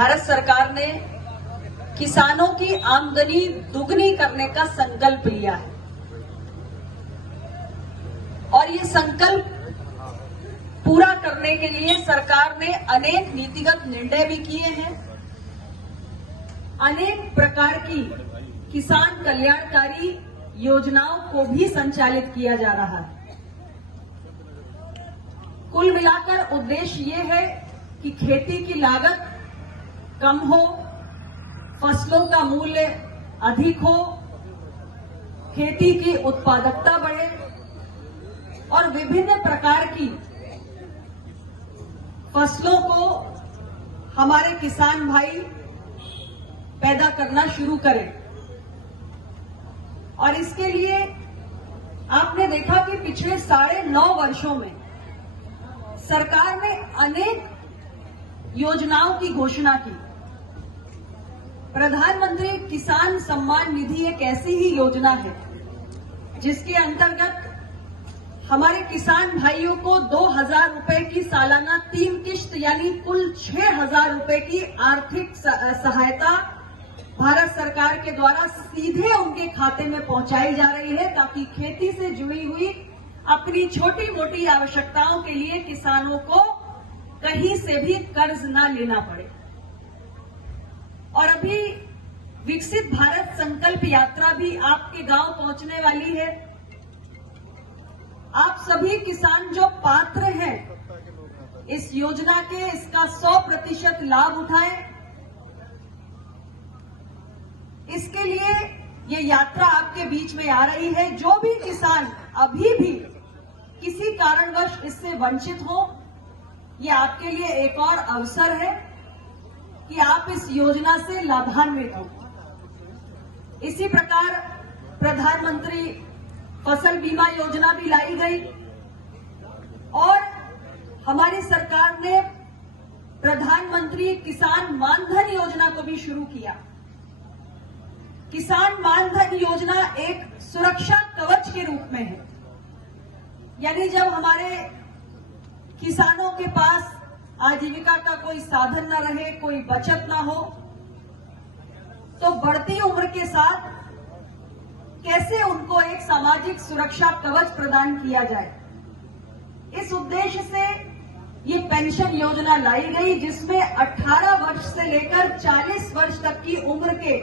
भारत सरकार ने किसानों की आमदनी दुगनी करने का संकल्प लिया है और ये संकल्प पूरा करने के लिए सरकार ने अनेक नीतिगत निर्णय भी किए हैं। अनेक प्रकार की किसान कल्याणकारी योजनाओं को भी संचालित किया जा रहा है। कुल मिलाकर उद्देश्य ये है कि खेती की लागत कम हो, फसलों का मूल्य अधिक हो, खेती की उत्पादकता बढ़े और विभिन्न प्रकार की फसलों को हमारे किसान भाई पैदा करना शुरू करें। और इसके लिए आपने देखा कि पिछले 9.5 वर्षों में सरकार ने अनेक योजनाओं की घोषणा की। प्रधानमंत्री किसान सम्मान निधि एक ऐसी ही योजना है जिसके अंतर्गत हमारे किसान भाइयों को 2,000 रुपए की सालाना 3 किश्त यानी कुल 6,000 रुपए की आर्थिक सहायता भारत सरकार के द्वारा सीधे उनके खाते में पहुंचाई जा रही है, ताकि खेती से जुड़ी हुई अपनी छोटी मोटी आवश्यकताओं के लिए किसानों को कहीं से भी कर्ज ना लेना पड़े। और अभी विकसित भारत संकल्प यात्रा भी आपके गांव पहुंचने वाली है। आप सभी किसान जो पात्र हैं इस योजना के, इसका 100% लाभ उठाएं। इसके लिए ये यात्रा आपके बीच में आ रही है। जो भी किसान अभी भी किसी कारणवश इससे वंचित हो, ये आपके लिए एक और अवसर है कि आप इस योजना से लाभान्वित हो। इसी प्रकार प्रधानमंत्री फसल बीमा योजना भी लाई गई और हमारी सरकार ने प्रधानमंत्री किसान मानधन योजना को भी शुरू किया। किसान मानधन योजना एक सुरक्षा कवच के रूप में है, यानी जब हमारे किसानों के पास आजीविका का कोई साधन न रहे, कोई बचत न हो, तो बढ़ती उम्र के साथ कैसे उनको एक सामाजिक सुरक्षा कवच प्रदान किया जाए, इस उद्देश्य से ये पेंशन योजना लाई गई, जिसमें 18 वर्ष से लेकर 40 वर्ष तक की उम्र के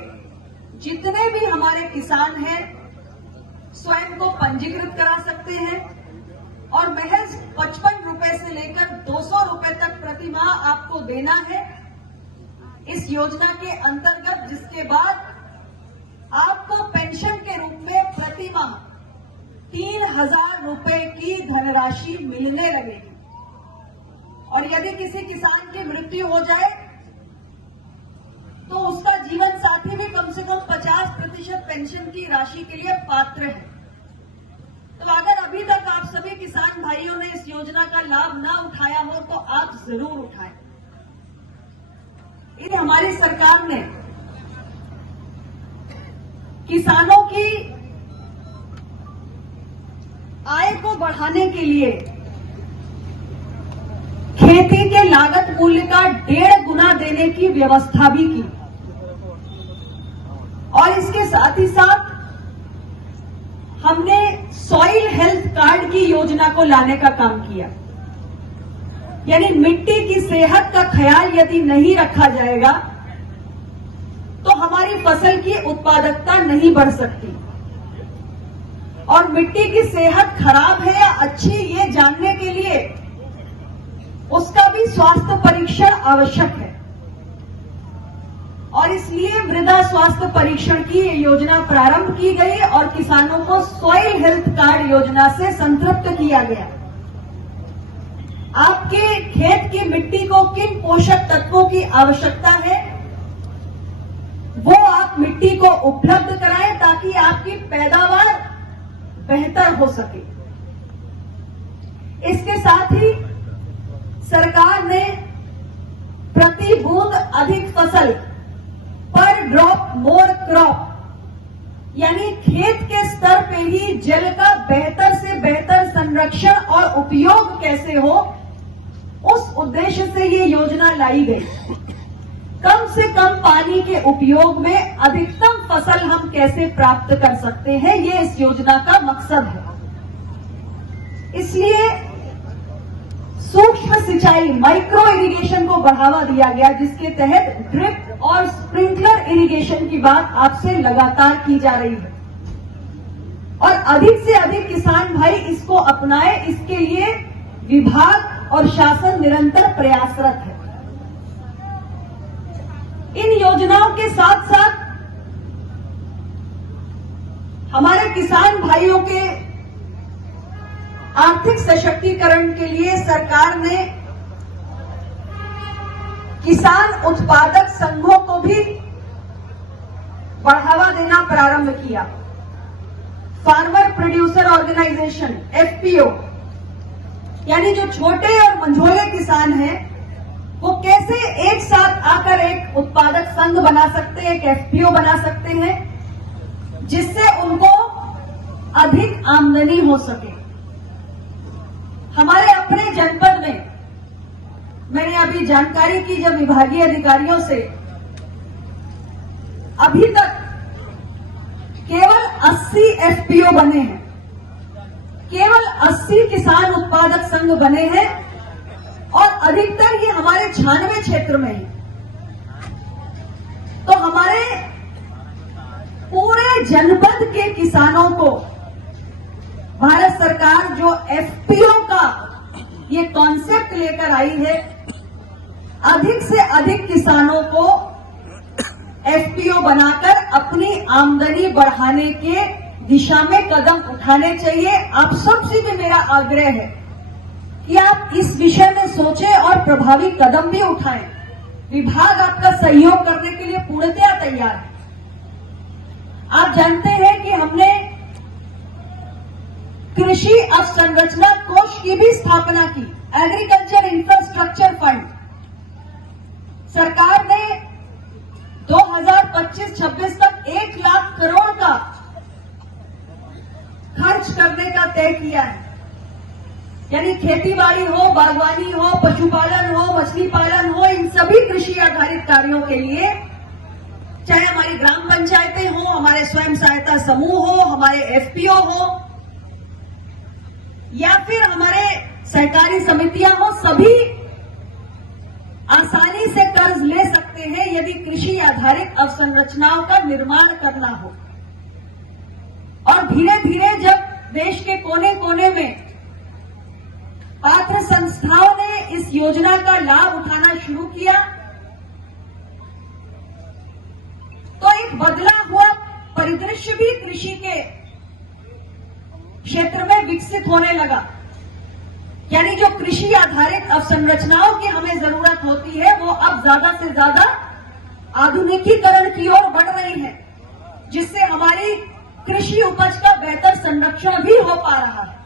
जितने भी हमारे किसान हैं स्वयं को पंजीकृत करा सकते हैं और महज 55 रुपए से लेकर 200 रुपए तक प्रति माह आपको देना है इस योजना के अंतर्गत, जिसके बाद आपको पेंशन के रूप में प्रति माह 3,000 रुपए की धनराशि मिलने लगेगी। और यदि किसी किसान की मृत्यु हो जाए तो उसका जीवन साथी भी कम से कम 50% पेंशन की राशि के लिए पात्र है। तो अगर अभी तक आप सभी किसान भाइयों ने इस योजना का लाभ ना उठाया हो तो आप जरूर उठाएं। ये हमारी सरकार ने किसानों की आय को बढ़ाने के लिए खेती के लागत मूल्य का 1.5 गुना देने की व्यवस्था भी की और इसके साथ ही साथ हमने सॉइल हेल्थ कार्ड की योजना को लाने का काम किया। यानी मिट्टी की सेहत का ख्याल यदि नहीं रखा जाएगा तो हमारी फसल की उत्पादकता नहीं बढ़ सकती। और मिट्टी की सेहत खराब है या अच्छी, ये जानने के लिए उसका भी स्वास्थ्य परीक्षण आवश्यक है और इसलिए मृदा स्वास्थ्य परीक्षण की ये योजना प्रारंभ की गई और किसानों को सॉइल हेल्थ कार्ड योजना से संतृप्त किया गया। आपके खेत की मिट्टी को किन पोषक तत्वों की आवश्यकता है वो आप मिट्टी को उपलब्ध कराएं ताकि आपकी पैदावार बेहतर हो सके। इसके साथ ही सरकार ने प्रति बूंद अधिक फसल, पर ड्रॉप मोर क्रॉप, यानी खेत के स्तर पे ही जल का बेहतर से बेहतर संरक्षण और उपयोग कैसे हो, उस उद्देश्य से ये योजना लाई गई। कम से कम पानी के उपयोग में अधिकतम फसल हम कैसे प्राप्त कर सकते हैं, ये इस योजना का मकसद है। इसलिए सूक्ष्म सिंचाई, माइक्रो इरिगेशन को बढ़ावा दिया गया, जिसके तहत ड्रिप और स्प्रिंकलर इरिगेशन की बात आपसे लगातार की जा रही है और अधिक से अधिक किसान भाई इसको अपनाए, इसके लिए विभाग और शासन निरंतर प्रयासरत है। इन योजनाओं के साथ साथ हमारे किसान भाइयों के आर्थिक सशक्तिकरण के लिए सरकार ने किसान उत्पादक संघों को भी बढ़ावा देना प्रारंभ किया। फार्मर प्रोड्यूसर ऑर्गेनाइजेशन एफपीओ, यानी जो छोटे और मंझोले किसान हैं, वो कैसे एक साथ आकर एक उत्पादक संघ बना सकते हैं, एक एफपीओ बना सकते हैं, जिससे उनको अधिक आमदनी हो सके। हमारे अपने जनपद में मैंने अभी जानकारी की जब विभागीय अधिकारियों से, अभी तक केवल 80 एफपीओ बने हैं, केवल 80 किसान उत्पादक संघ बने हैं और अधिकतर ये हमारे 96 क्षेत्र में है। तो हमारे पूरे जनपद के किसानों को भारत सरकार जो एफपीओ का ये कॉन्सेप्ट लेकर आई है, अधिक से अधिक किसानों को एफपीओ बनाकर अपनी आमदनी बढ़ाने के दिशा में कदम उठाने चाहिए। आप सबसे भी मेरा आग्रह है कि आप इस विषय में सोचें और प्रभावी कदम भी उठाएं। विभाग आपका सहयोग करने के लिए पूर्णतया तैयार है। आप जानते हैं कि हमने कृषि अवसंरचना कोष की भी स्थापना की, एग्रीकल्चर इंफ्रास्ट्रक्चर फंड। सरकार ने 2025-26 तक 1 लाख करोड़ का खर्च करने का तय किया है। यानी खेतीबाड़ी हो, बागवानी हो, पशुपालन हो, मछली पालन हो, इन सभी कृषि आधारित कार्यों के लिए, चाहे हमारी ग्राम पंचायतें हो, हमारे स्वयं सहायता समूह हो, हमारे एफपीओ हो या फिर हमारे सहकारी समितियां हो, सभी आसानी से कर्ज ले सकते हैं यदि कृषि आधारित अवसंरचनाओं का निर्माण करना हो। और धीरे धीरे जब देश के कोने कोने में पात्र संस्थाओं ने इस योजना का लाभ उठाना शुरू किया, तो एक बदला हुआ परिदृश्य भी कृषि के क्षेत्र में विकसित होने लगा। यानी जो कृषि आधारित अवसंरचनाओं की हमें जरूरत होती है, वो अब ज्यादा से ज्यादा आधुनिकीकरण की ओर बढ़ रही है, जिससे हमारी कृषि उपज का बेहतर संरक्षण भी हो पा रहा है।